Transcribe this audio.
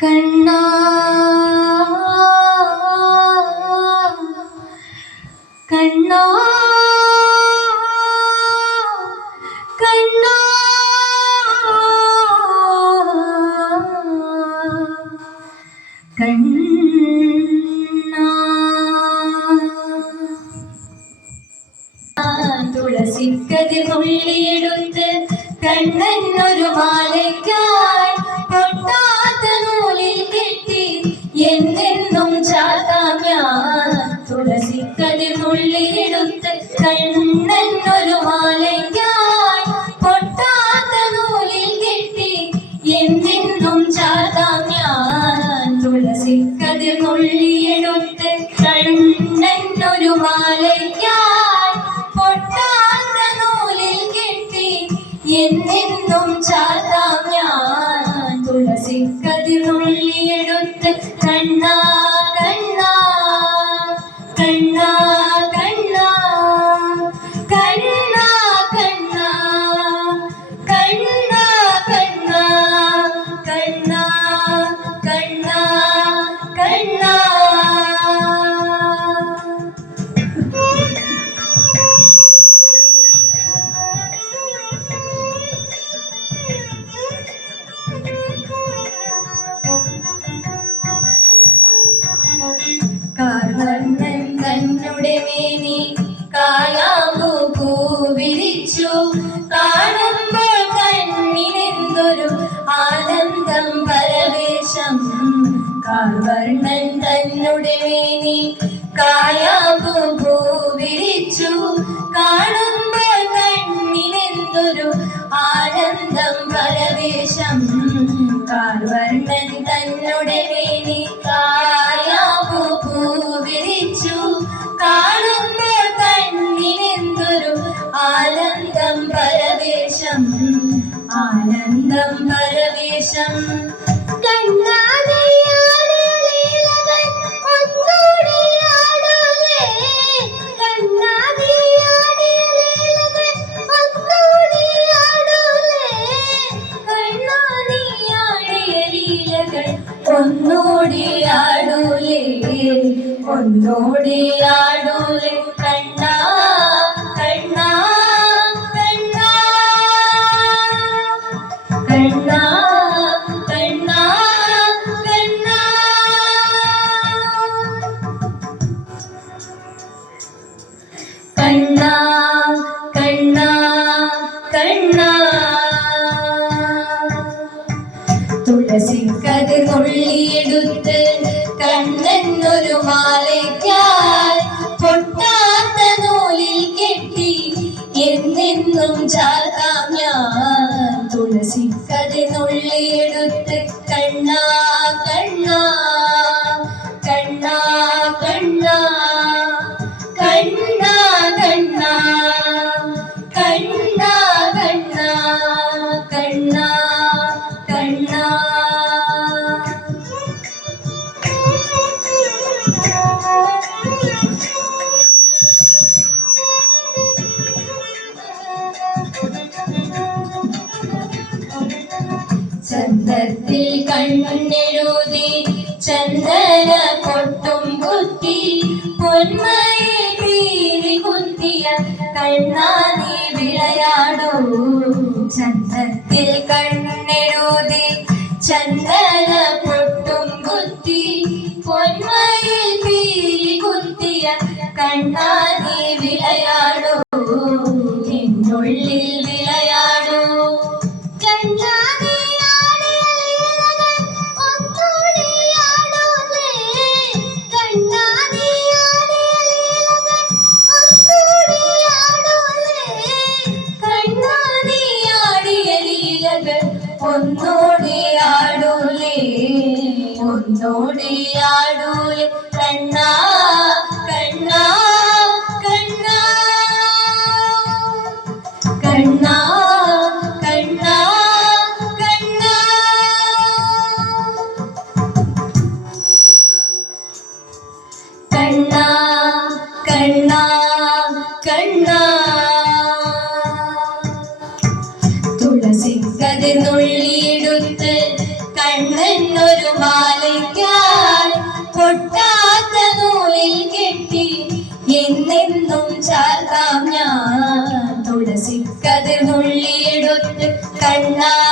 കണ്ണാ കണ്ണാ കണ്ണാ കണ്ണാ തുളസിക്കതിർ നുള്ളിയെടുത്ത് കണ്ണനൊരു മാലയ്ക്കായി പൊട്ടാത്ത നൂലിൽ കെട്ടി എന്നെന്നും ചാത്താം ഞാൻ. തുളസിക്കതിർ നുള്ളിയെടുത്ത് കണ്ണനൊരു മാലയ്ക്കായി പൊട്ടാത്ത നൂലിൽ കെട്ടി എന്നെന്നും ചാത്താം ഞാൻ. തുളസിക്കതിർ നുള്ളിയെടുത്ത് കണ്ണനൊരു മാലയ്ക്കായി പൊട്ടാത്ത നൂലിൽ കെട്ടി എന്നെന്നും ചാത്താം ഞാൻ. തുളസിക്കതിർ നുള്ളിയെടുത്ത് കണ്ണാ കണ്ണാ കണ്ണാ കണ്ണാ കണ്ണാ കണ്ണാ കണ്ണാ കണ്ണാ കണ്ണാ കണ്ണാ കണ്ണാ. കാർവർണ്ണൻ തന്നുടെ മേനി കായാമ്പൂ പൂവിരിച്ചു കാണുമ്പോൾ കണ്ണിനെന്തൊരു ആനന്ദം പരവേശം. കാർവർണ്ണൻ തന്നുടെ മേനി കായാമ്പൂ പൂവിരിച്ചു കാണുമ്പോൾ കണ്ണിനെന്തൊരു ആനന്ദം പരവേശം. കാർവർണ്ണൻ തന്നുടെ മേനി കായാമ്പൂ പൂവിരിച്ചു കാണുമ്പോൾ കണ്ണിനെന്തൊരു ആനന്ദം പരവേശം ആനന്ദം പരവേശം. ഒന്നോടിയാടൂലേ ഒന്നോടിയാടൂലേ കണ്ണാ കണ്ണാ കണ്ണാ കണ്ണാ കണ്ണാ കണ്ണാ. കണ്ണാ കണ്ണാ കണ്ണാ. തുളസിക്കതിർ നുള്ളിയെടുത്ത് കണ്ണനൊരു മാലയ്ക്കായി പൊട്ടാത്ത നൂലിൽ കെട്ടി എന്നെന്നും ചാത്താം ഞാൻ. തുളസിക്കതിർ നുള്ളിയെടുത്ത് കണ്ണാ കണ്ണാ കണ്ണാ കണ്ണാ കണ്ണാ കണ്ണാ കണ്ണാ കണ്ണാ കണ്ണാ കണ്ണാ. ചന്ദത്തിൽ കണ്ണെഴുതി ചന്ദന പൊട്ടും കുത്തി പൊന്മയെ പീലി കുത്തിയ കണ്ണാ നീ വിളയാടൂ. ചന്ദത്തിൽ കണ്ണെഴുതി ചന്ദന പൊട്ടും കുത്തി പൊന്മയിൽ പീലി കുത്തിയ കണ്ണാ നീ വിളയാടൂ. നിന്നുള്ളിൽ വിളയാടൂ. ഒന്നോടിയാടൂലേ ഒന്നോടിയാടൂലേ കണ്ണാ കണ്ണാ കണ്ണാ കണ്ണാ കണ്ണാ കണ്ണാ. കണ്ണാ കണ്ണാ കണ്ണാ. തുളസിക്കതിർ നുള്ളിയെടുത്ത് കണ്ണനൊരു കണ്ണാ